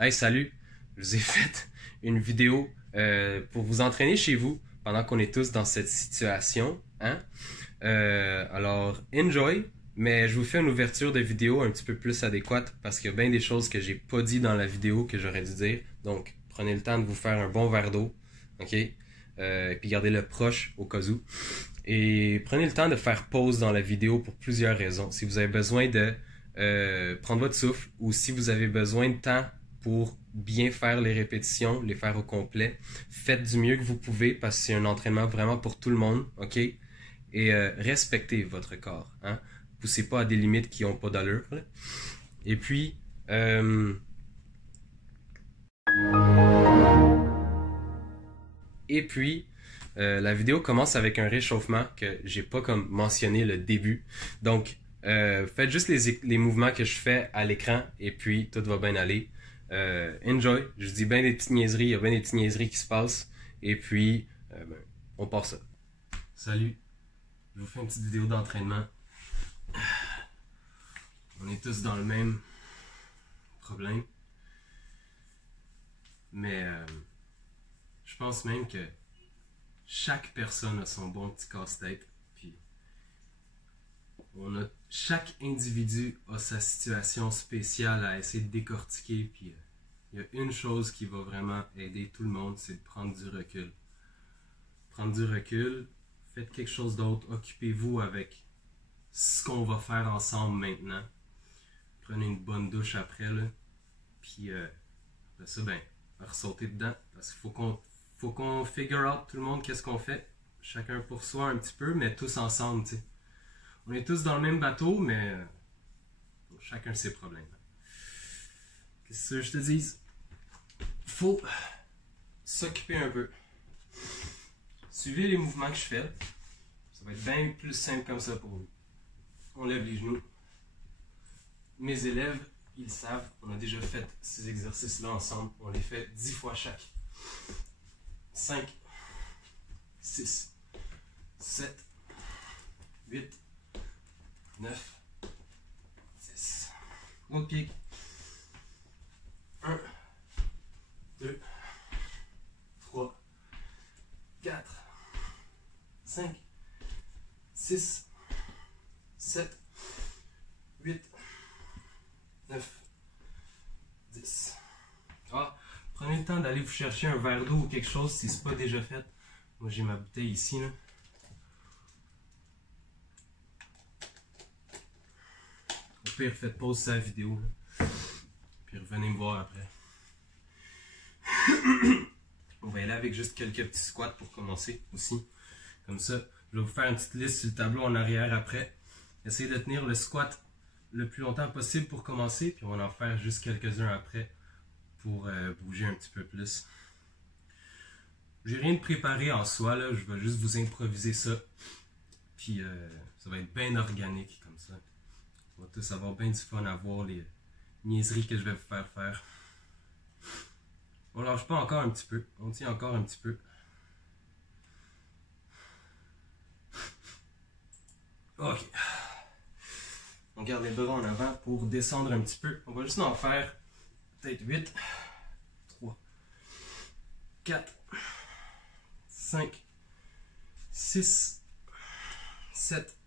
Hey, salut! Je vous ai fait une vidéo pour vous entraîner chez vous pendant qu'on est tous dans cette situation. Hein? Alors, enjoy! Mais je vous fais une ouverture de vidéo un petit peu plus adéquate parce qu'il y a bien des choses que j'ai pas dit dans la vidéo que j'aurais dû dire. Donc, prenez le temps de vous faire un bon verre d'eau. OK? Puis gardez-le proche au cas où. Et prenez le temps de faire pause dans la vidéo pour plusieurs raisons. Si vous avez besoin de prendre votre souffle ou si vous avez besoin de temps pour bien faire les répétitions, les faire au complet, faites du mieux que vous pouvez parce que c'est un entraînement vraiment pour tout le monde, ok? Et respectez votre corps, hein? Poussez pas à des limites qui n'ont pas d'allure. Là. Et puis, la vidéo commence avec un réchauffement que j'ai pas comme mentionné le début. Donc, faites juste les mouvements que je fais à l'écran et puis tout va bien aller. Enjoy. Je dis bien des petites niaiseries, il y a bien des petites niaiseries qui se passent. Et puis, on part ça. Salut. Je vous fais une petite vidéo d'entraînement. On est tous dans le même problème. Mais je pense même que chaque personne a son bon petit casse-tête. Puis chaque individu a sa situation spéciale à essayer de décortiquer. Puis il y a une chose qui va vraiment aider tout le monde, c'est de prendre du recul. Prendre du recul, faites quelque chose d'autre, occupez-vous avec ce qu'on va faire ensemble maintenant. Prenez une bonne douche après, là. Puis après ça, ben, ressauter dedans. Parce qu'il faut qu'on figure out tout le monde qu'est-ce qu'on fait. Chacun pour soi un petit peu, mais tous ensemble, tu sais. On est tous dans le même bateau, mais chacun ses problèmes. Qu'est-ce que je te dise? Faut s'occuper un peu. Suivez les mouvements que je fais. Ça va être bien plus simple comme ça pour vous. On lève les genoux. Mes élèves, ils savent, on a déjà fait ces exercices-là ensemble. On les fait 10 fois chaque. 5, 6, 7, 8, 9, 10. L'autre pied. 1, 2, 3, 4, 5, 6, 7, 8, 9, 10. Ah, prenez le temps d'aller vous chercher un verre d'eau ou quelque chose si c'est pas déjà fait. Moi j'ai ma bouteille ici là. Au pire, faites pause sur la vidéo là. Puis revenez me voir après. On va y aller avec juste quelques petits squats pour commencer aussi. Comme ça, je vais vous faire une petite liste sur le tableau en arrière après. Essayez de tenir le squat le plus longtemps possible pour commencer, puis on va en faire juste quelques-uns après pour bouger un petit peu plus. J'ai rien de préparé en soi, là, je vais juste vous improviser ça. Puis ça va être bien organique comme ça. On va tous avoir bien du fun à voir les niaiseries que je vais vous faire faire. On lâche pas encore un petit peu, on tient encore un petit peu. Ok. On garde les bras en avant pour descendre un petit peu. On va juste en faire peut-être 8, 3, 4, 5, 6, 7,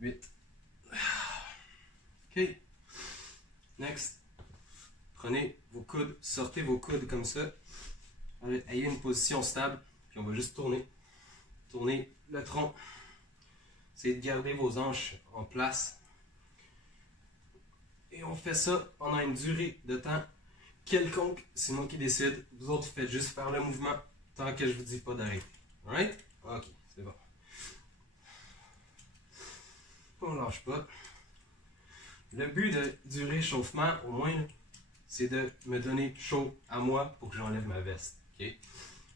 8. Ok. Next. Prenez vos coudes, sortez vos coudes comme ça. Ayez une position stable. Puis on va juste tourner. Tourner le tronc. Essayez de garder vos hanches en place. Et on fait ça pendant une durée de temps quelconque. C'est moi qui décide. Vous autres, faites juste faire le mouvement tant que je vous dis pas d'arrêter. Alright? Ok, c'est bon. On lâche pas. Le but du réchauffement, au moins, c'est de me donner chaud à moi pour que j'enlève ma veste. Okay?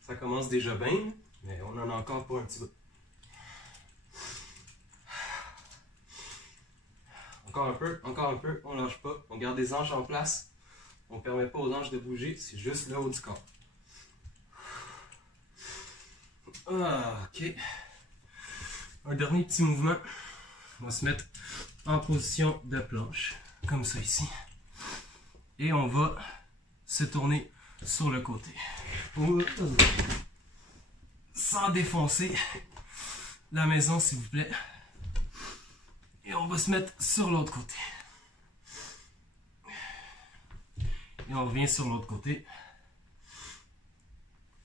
Ça commence déjà bien, mais on en a encore pour un petit bout. Encore un peu, on lâche pas. On garde les hanches en place. On ne permet pas aux hanches de bouger, c'est juste le haut du corps. Ah, ok. Un dernier petit mouvement. On va se mettre en position de planche, comme ça ici. Et on va se tourner sur le côté. Sans défoncer la maison, s'il vous plaît. Et on va se mettre sur l'autre côté. Et on revient sur l'autre côté.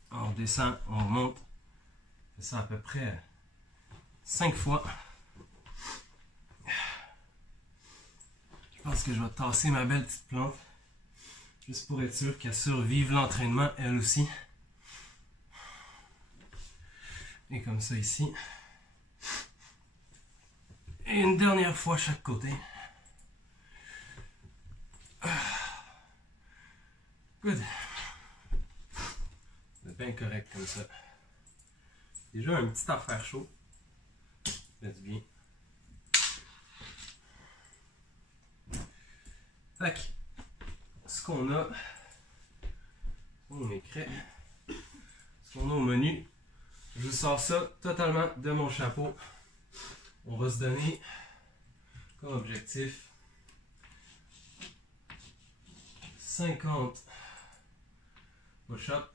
On descend, on remonte. C'est ça à peu près 5 fois. Je pense que je vais tasser ma belle petite plante. Juste pour être sûr qu'elle survive l'entraînement, elle aussi. Et comme ça ici. Et une dernière fois chaque côté. Good. C'est bien correct comme ça. Déjà un petit affaire chaud. Ça fait du bien. Tac. Ce qu'on a. On écrit. Ce qu'on a au menu. Je vous sors ça totalement de mon chapeau. On va se donner comme objectif 50 push-ups.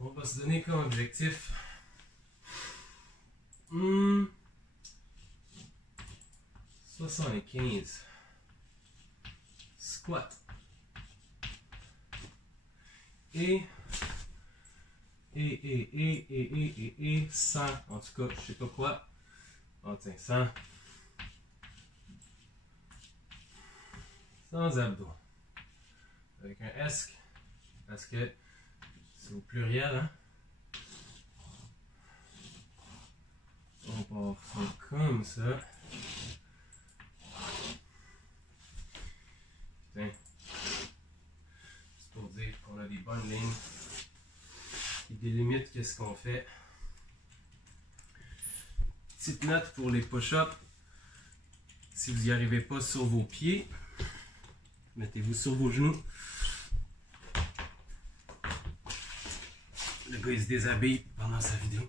On va se donner comme objectif 75 squats et 100, en tout cas, je sais pas quoi. Oh, tiens, 100. Sans abdos. Avec un ESC, parce que c'est au pluriel, hein. On part ça comme ça. Putain. C'est pour dire qu'on a des bonnes lignes. Qui délimitent qu'est-ce qu'on fait. Petite note pour les push-ups. Si vous n'y arrivez pas sur vos pieds, mettez-vous sur vos genoux. Le gars il se déshabille pendant sa vidéo.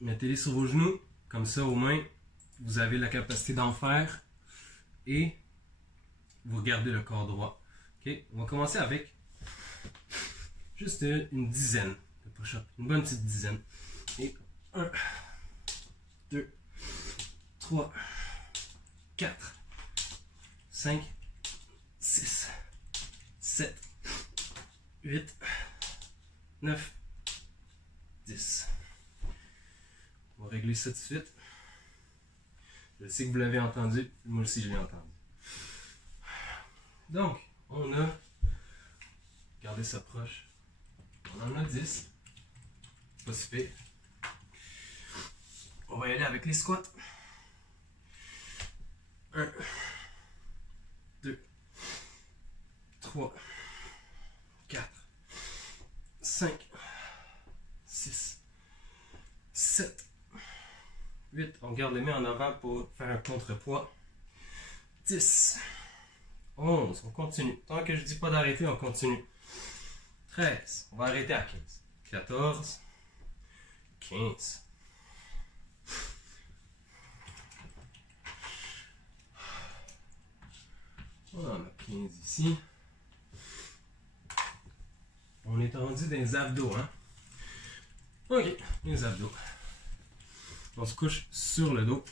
Mettez-les sur vos genoux, comme ça au moins vous avez la capacité d'en faire et vous gardez le corps droit. Ok, on va commencer avec juste une dizaine de push-ups, une bonne petite dizaine. Et 1, 2, 3, 4, 5, 6, 7, 8, 9, 10. On va régler ça tout de suite. Je sais que vous l'avez entendu, moi aussi je l'ai entendu. Donc, on a, regardez ça proche, on en a 10, pas si pire. On va y aller avec les squats. 1, 2, 3, 4, 5, 6, 7, 8. On garde les mains en avant pour faire un contrepoids. 10, 11, on continue. Tant que je dis pas d'arrêter, on continue. 13, on va arrêter à 15. 14, 15. On en a 15 ici. On est rendu dans les abdos, hein? Ok, les abdos. On se couche sur le dos.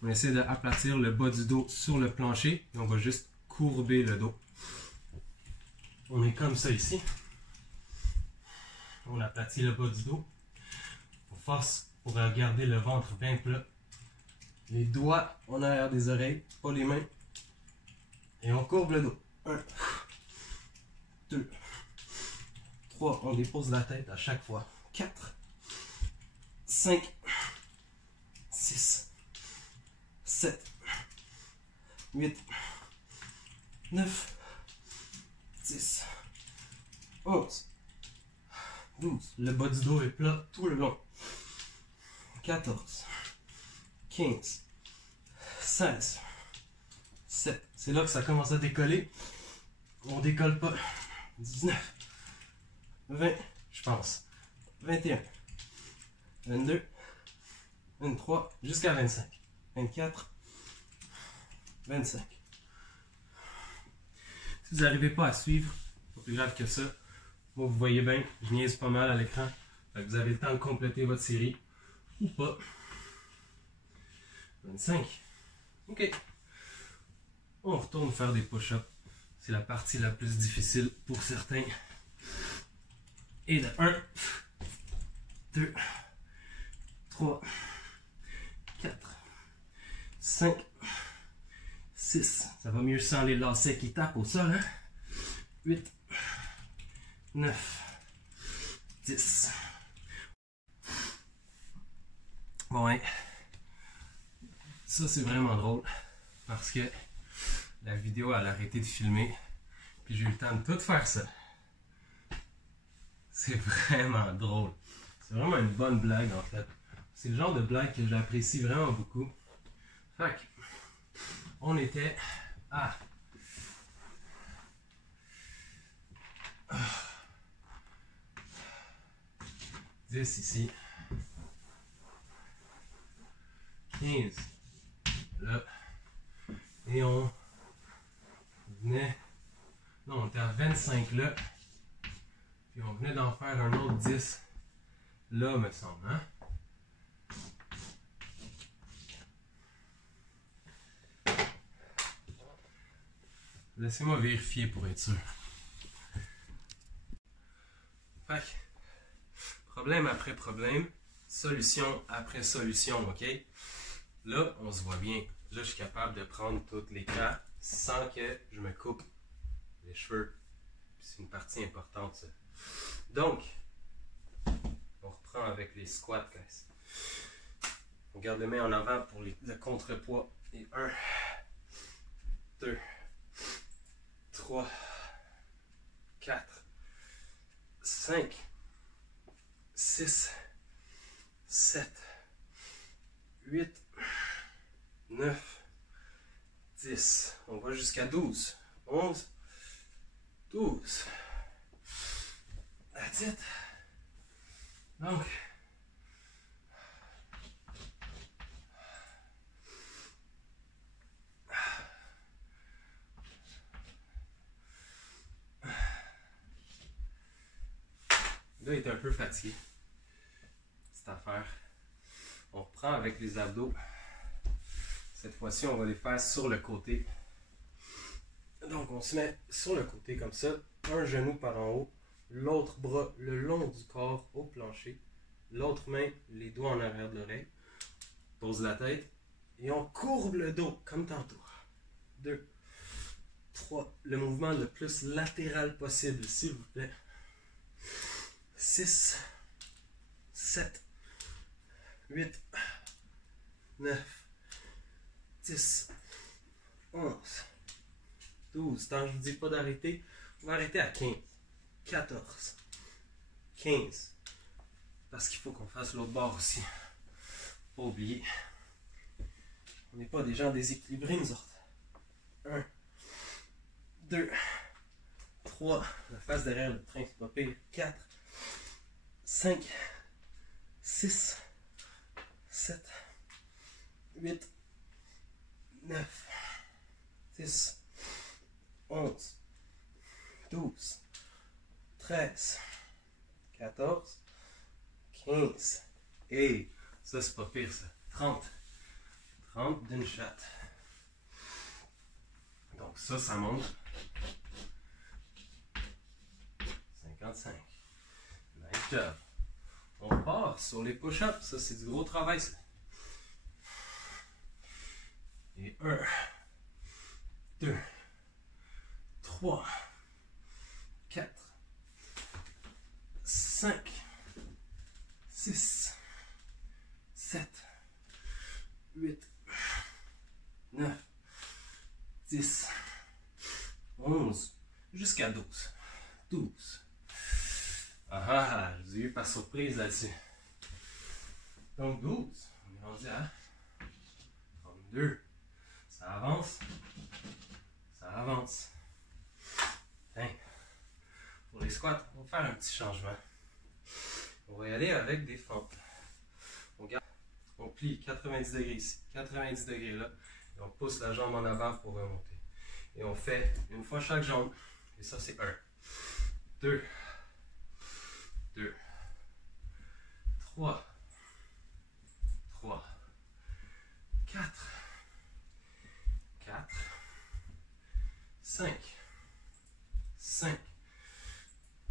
On essaie d'aplatir le bas du dos sur le plancher. Et on va juste courber le dos. On est comme ça ici. On aplatit le bas du dos. On force pour garder le ventre bien plat. Les doigts en arrière des oreilles, pas les mains. Et on courbe le dos. 1, 2, 3. On dépose la tête à chaque fois. 4, 5, 6, 7, 8, 9, 10, 11, 12. Le bas du dos est plat tout le long. 14, 15, 16, 7. C'est là que ça commence à décoller. On décolle pas. 19, 20, je pense. 21, 22, 23, jusqu'à 25. 24, 25. Si vous n'arrivez pas à suivre, pas plus grave que ça. Moi, vous voyez bien, je niaise pas mal à l'écran. Vous avez le temps de compléter votre série. Ou pas. 25. OK. On retourne faire des push-ups. C'est la partie la plus difficile pour certains. Et de 1, 2, 3, 4, 5, 6. Ça va mieux sans les lacets qui tapent au sol, hein? 8, 9, 10. Bon, hein. Ça, c'est vraiment drôle. Parce que la vidéo, elle a arrêté de filmer. Puis j'ai eu le temps de tout faire ça. C'est vraiment drôle. C'est vraiment une bonne blague, en fait. C'est le genre de blague que j'apprécie vraiment beaucoup. Fait que, on était à 10 ici. 15 là. Et on venait... Non, on était à 25 là. Puis on venait d'en faire un autre 10 là, me semble, hein? Laissez-moi vérifier pour être sûr. Fait que, problème après problème, solution après solution, ok? Là, on se voit bien. Là, je suis capable de prendre tout l'écran sans que je me coupe les cheveux. C'est une partie importante, ça. Donc, on reprend avec les squats, guys. On garde les mains en avant pour le contrepoids. Et 1, 2, 3, 4, 5, 6, 7, 8, 9, 10. On va jusqu'à 12, 11, 12. That's it. Donc, là, il est un peu fatigué. Cette affaire. On reprend avec les abdos. Cette fois-ci, on va les faire sur le côté. Donc, on se met sur le côté comme ça. Un genou par en haut. L'autre bras le long du corps au plancher. L'autre main, les doigts en arrière de l'oreille. Pose la tête. Et on courbe le dos, comme tantôt. 2, 3. Le mouvement le plus latéral possible, s'il vous plaît. 6, 7, 8, 9, 10, 11, 12. Tant que je ne vous dis pas d'arrêter, on va arrêter à 15, 14, 15. Parce qu'il faut qu'on fasse l'autre bord aussi. Pas oublier. On n'est pas des gens déséquilibrés, nous autres. 1, 2, 3. La face derrière le train, c'est pas pire. 4, 5, 6, 7, 8, 9, 10, 11, 12, 13, 14, 15. Et ça, c'est pas pire, ça. 30. 30 d'une shot. Donc ça, ça monte. 55. Nice job. On part sur les push-ups. Ça, c'est du gros travail, ça. Et 1, 2, 3, 4, 5, 6, 7, 8, 9, 10, 11, jusqu'à 12. 12. Ah, je vous ai eu par surprise là-dessus. Donc 12, on est rendu à 32. Ça avance. Ça avance. Hein. Pour les squats, on va faire un petit changement. On va y aller avec des fentes. On garde On plie 90 degrés ici, 90 degrés là. Et on pousse la jambe en avant pour remonter. Et on fait une fois chaque jambe. Et ça, c'est 1, 2, 2, 3, 3, 4, 4, 5, 5,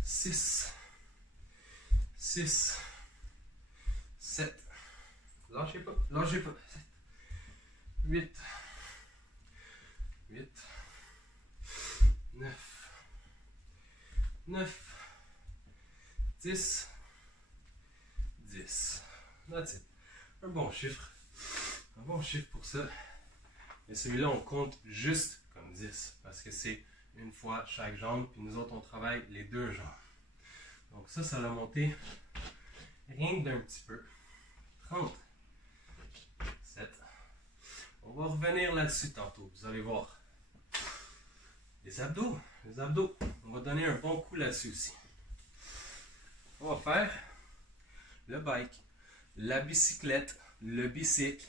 6, 6, 7. Lâchez pas, lâchez pas. 8, 8, 9, 9, 10, 10. That's it. Un bon chiffre. Un bon chiffre pour ça. Mais celui-là, on compte juste comme 10 parce que c'est une fois chaque jambe. Puis nous autres, on travaille les deux jambes. Donc ça l'a monté rien que d'un petit peu. 30, 7. On va revenir là-dessus tantôt. Vous allez voir. Les abdos. Les abdos. On va donner un bon coup là-dessus aussi. On va faire le bike, la bicyclette, le bicycle.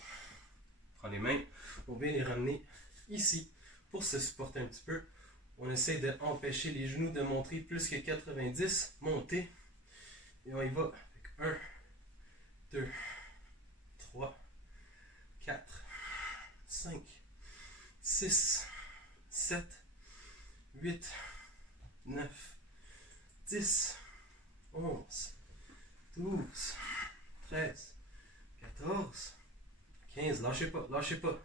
Prends les mains. On vient les ramener ici pour se supporter un petit peu. On essaie d'empêcher les genoux de monter plus que 90. Monter. Et on y va avec 1, 2, 3, 4, 5, 6, 7, 8, 9, 10, 11, 12, 13, 14, 15, lâchez pas, lâchez pas.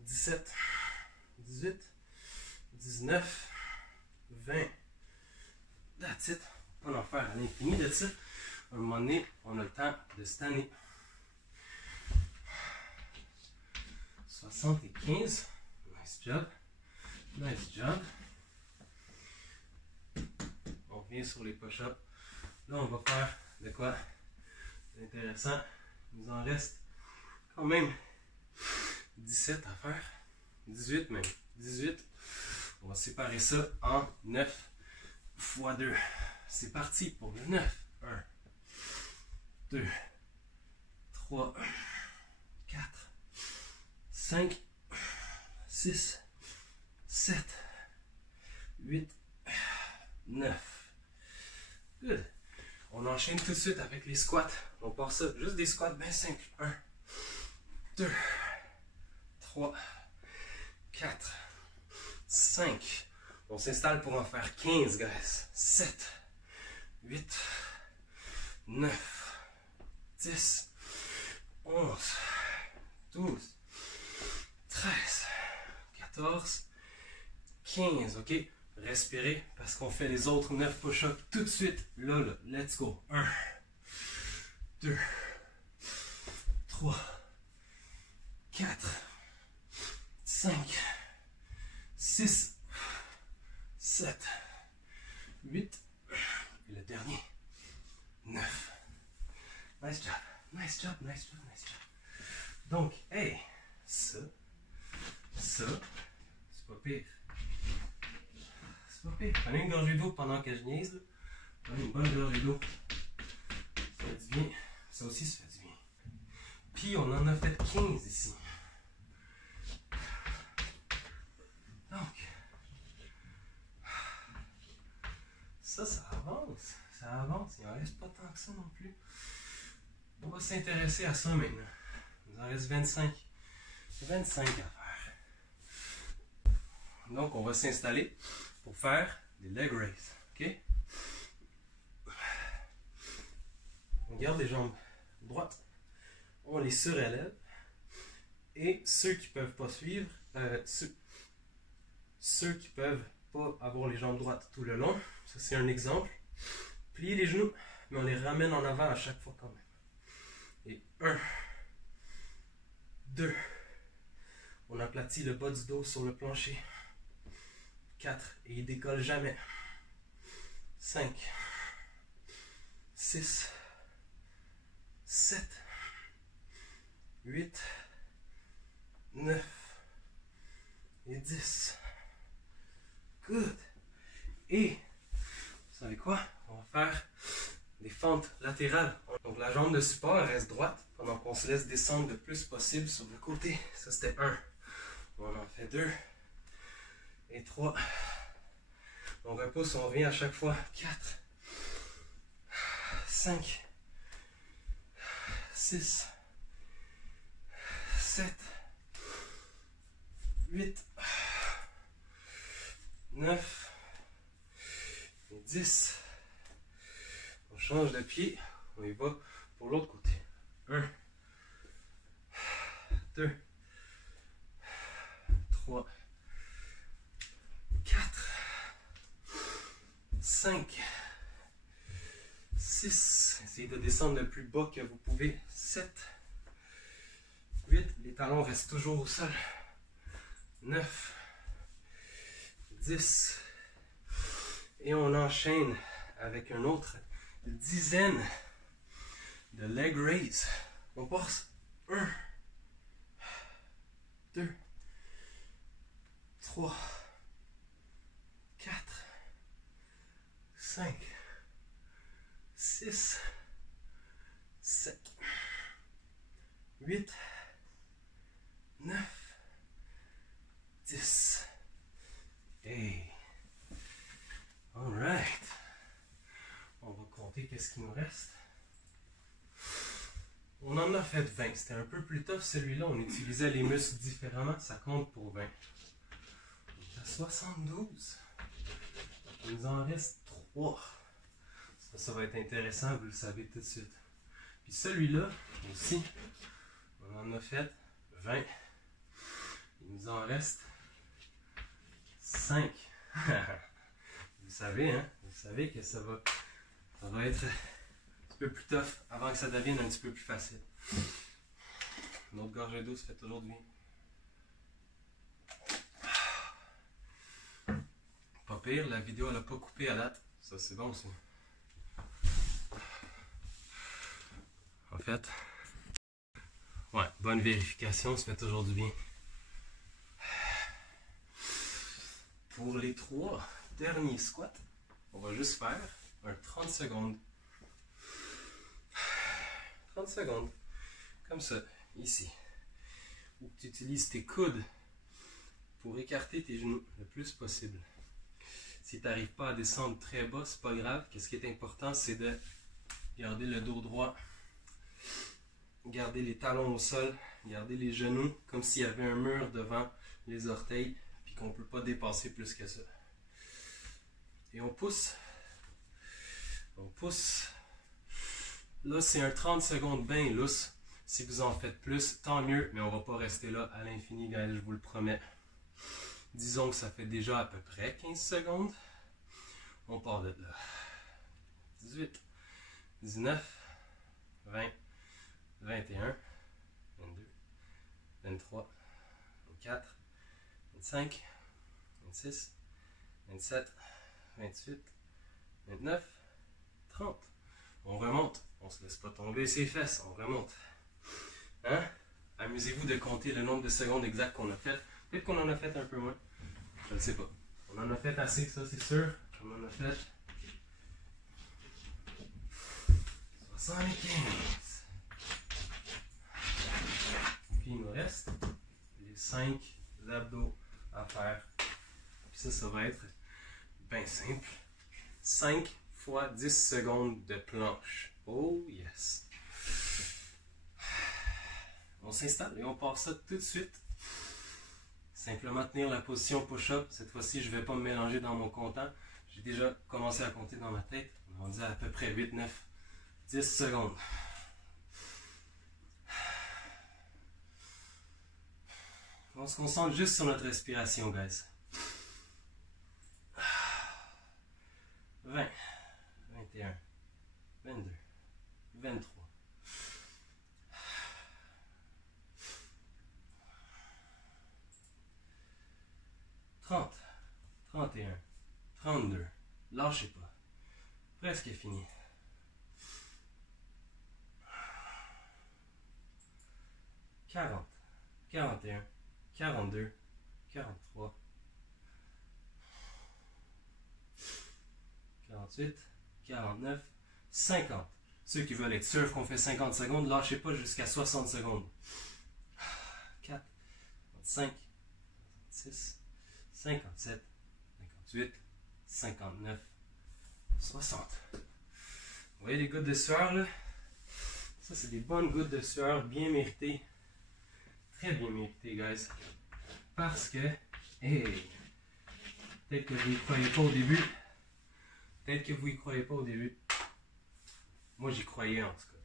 17, 18, 19, 20. That's it. On va en faire à l'infini de ça. À un moment donné, on a le temps de se tanner. 75. Nice job. Nice job. On revient sur les push-ups. Là, on va faire de quoi d'intéressant. Il nous en reste quand même 17 à faire. 18 même. 18. On va séparer ça en 9 fois 2. C'est parti pour le 9. 1, 2, 3, 4, 5, 6, 7, 8, 9. Good. On enchaîne tout de suite avec les squats. On part ça, juste des squats bien simples. 1, 2, 3, 4, 5. On s'installe pour en faire 15, guys. 7, 8, 9, 10, 11, 12, 13, 14, 15. OK? Respirez parce qu'on fait les autres 9 push-ups tout de suite. Là, let's go. 1, 2, 3, 4, 5, 6, 7, 8, et le dernier, 9. Nice job, nice job, nice job, nice job. Donc, hey, ça, c'est pas pire. C'est pas pire. Prenez une gorgée d'eau pendant que je niaise. Là. Prenez une bonne gorgée d'eau. Ça fait du bien. Ça aussi, ça fait du bien. Puis, on en a fait 15 ici. Donc, ça avance. Ça avance. Il n'en reste pas tant que ça non plus. On va s'intéresser à ça maintenant. Il nous en reste 25. 25 à faire. Donc, on va s'installer pour faire des leg raises. OK? On garde les jambes droites. On les surélève. Et ceux qui ne peuvent pas suivre, ceux qui peuvent pas avoir les jambes droites tout le long, ça c'est un exemple. Pliez les genoux, mais on les ramène en avant à chaque fois quand même. Et 1, 2, on aplatit le bas du dos sur le plancher. 4, et il décolle jamais. 5, 6, 7, 8, 9 et 10. Good. Et, vous savez quoi? On va faire des fentes latérales. Donc la jambe de support elle reste droite pendant qu'on se laisse descendre le plus possible sur le côté. Ça c'était 1. On en fait 2 et 3. On repousse, on revient à chaque fois. 4, 5, 6, 7, 8, 9 et 10. On change de pied, on y va pour l'autre côté. 1, 2, 3, 4, 5, 6. Essayez de descendre le plus bas que vous pouvez. 7, 8. Les talons restent toujours au sol. 9, 10. Et on enchaîne avec une autre dizaine de leg raise. On passe 1, 2, 3, 4, 5, 6, 7, 8, 9, 10. Hey. Alright. On va compter qu'est-ce qu'il nous reste. On en a fait 20. C'était un peu plus tough celui-là. On utilisait les muscles différemment. Ça compte pour 20. On est à 72. Il nous en reste 3. Ça va être intéressant, vous le savez tout de suite. Puis celui-là aussi, on en a fait 20. Il nous en reste 5. Vous savez, hein? Vous savez que ça va être un petit peu plus tough avant que ça devienne un petit peu plus facile. Une autre gorgée d'eau, ça fait toujours du bien. Pas pire, la vidéo elle n'a pas coupé à date. Ça c'est bon aussi. En fait, ouais, bonne vérification, ça fait toujours du bien. Pour les 3 derniers squats, on va juste faire un 30 secondes. 30 secondes, comme ça, ici. Où tu utilises tes coudes pour écarter tes genoux le plus possible. Si tu n'arrives pas à descendre très bas, c'est pas grave. Ce qui est important, c'est de garder le dos droit. Garder les talons au sol, garder les genoux comme s'il y avait un mur devant les orteils, puis qu'on ne peut pas dépasser plus que ça. Et on pousse. On pousse. Là, c'est un 30 secondes bien lousse. Si vous en faites plus, tant mieux, mais on ne va pas rester là à l'infini, guys, je vous le promets. Disons que ça fait déjà à peu près 15 secondes. On part de là. 18, 19, 20, 21, 22, 23, 24, 25, 26, 27, 28, 29, 30. On remonte. On se laisse pas tomber ses fesses. On remonte. Hein? Amusez-vous de compter le nombre de secondes exact qu'on a fait. Peut-être qu'on en a fait un peu moins. Je ne sais pas. On en a fait assez, ça c'est sûr. On en a fait 75. Puis il nous reste les 5 abdos à faire. Puis ça va être bien simple. 5 fois 10 secondes de planche. Oh yes! On s'installe et on part ça tout de suite. Simplement tenir la position push-up. Cette fois-ci, je ne vais pas me mélanger dans mon comptant. J'ai déjà commencé à compter dans ma tête. On dit à peu près 8, 9, 10 secondes. On se concentre juste sur notre respiration, guys. 20, 21, 22, 23. 30, 31, 32. Lâchez pas. Presque fini. 40, 41, 42, 43, 48, 49, 50. Ceux qui veulent être sûrs qu'on fait 50 secondes, lâchez pas jusqu'à 60 secondes. 4, 5, 6, 57, 58, 59, 60. Vous voyez les gouttes de sueur là? Ça c'est des bonnes gouttes de sueur bien méritées. Très bien méritées, guys. Parce que, hey, peut-être que vous n'y croyez pas au début. Peut-être que vous n'y croyez pas au début. Moi j'y croyais en tout cas.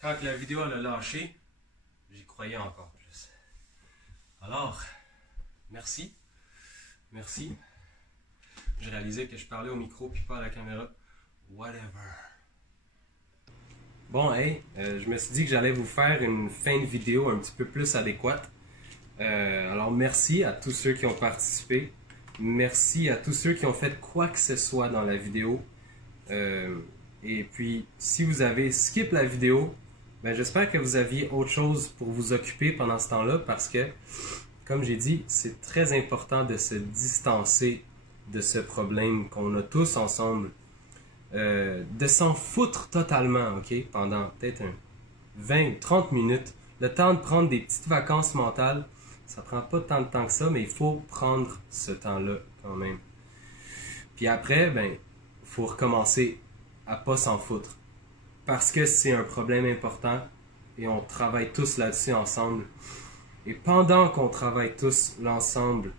Quand la vidéo elle a lâché, j'y croyais encore plus. Alors, merci. Merci. J'ai réalisé que je parlais au micro puis pas à la caméra. Whatever. Bon, hey, je me suis dit que j'allais vous faire une fin de vidéo un petit peu plus adéquate. Alors, merci à tous ceux qui ont participé. Merci à tous ceux qui ont fait quoi que ce soit dans la vidéo. Et puis, si vous avez skip la vidéo, ben, j'espère que vous aviez autre chose pour vous occuper pendant ce temps-là parce que, comme j'ai dit, c'est très important de se distancer de ce problème qu'on a tous ensemble. De s'en foutre totalement, ok? Pendant peut-être 20 ou 30 minutes. Le temps de prendre des petites vacances mentales. Ça prend pas tant de temps que ça, mais il faut prendre ce temps-là quand même. Puis après, ben, il faut recommencer à pas s'en foutre. Parce que c'est un problème important et on travaille tous là-dessus ensemble. Et pendant qu'on travaille tous l'ensemble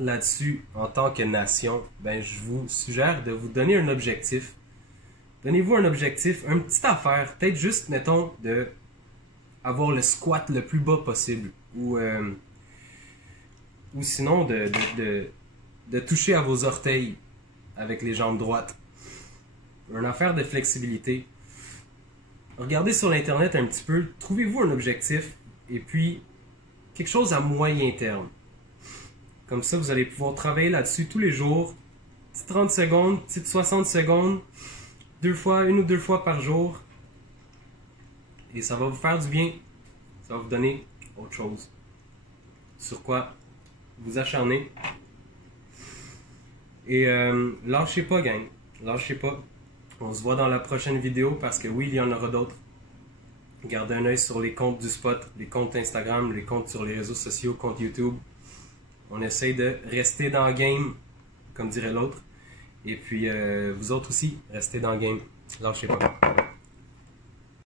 là-dessus en tant que nation, ben, je vous suggère de vous donner un objectif. Donnez-vous un objectif, une petite affaire, peut-être juste, mettons, de avoir le squat le plus bas possible. Ou sinon de toucher à vos orteils avec les jambes droites. Une affaire de flexibilité. Regardez sur l'internet un petit peu, trouvez-vous un objectif et puis quelque chose à moyen terme. Comme ça, vous allez pouvoir travailler là-dessus tous les jours. Petite 30 secondes, petite 60 secondes, une ou deux fois par jour. Et ça va vous faire du bien. Ça va vous donner autre chose. Sur quoi vous acharner. Et lâchez pas, gang. Lâchez pas. On se voit dans la prochaine vidéo parce que oui, il y en aura d'autres. Gardez un œil sur les comptes du spot, les comptes Instagram, les comptes sur les réseaux sociaux, comptes YouTube. On essaye de rester dans le game, comme dirait l'autre. Et puis, vous autres aussi, restez dans le game. Lâchez pas.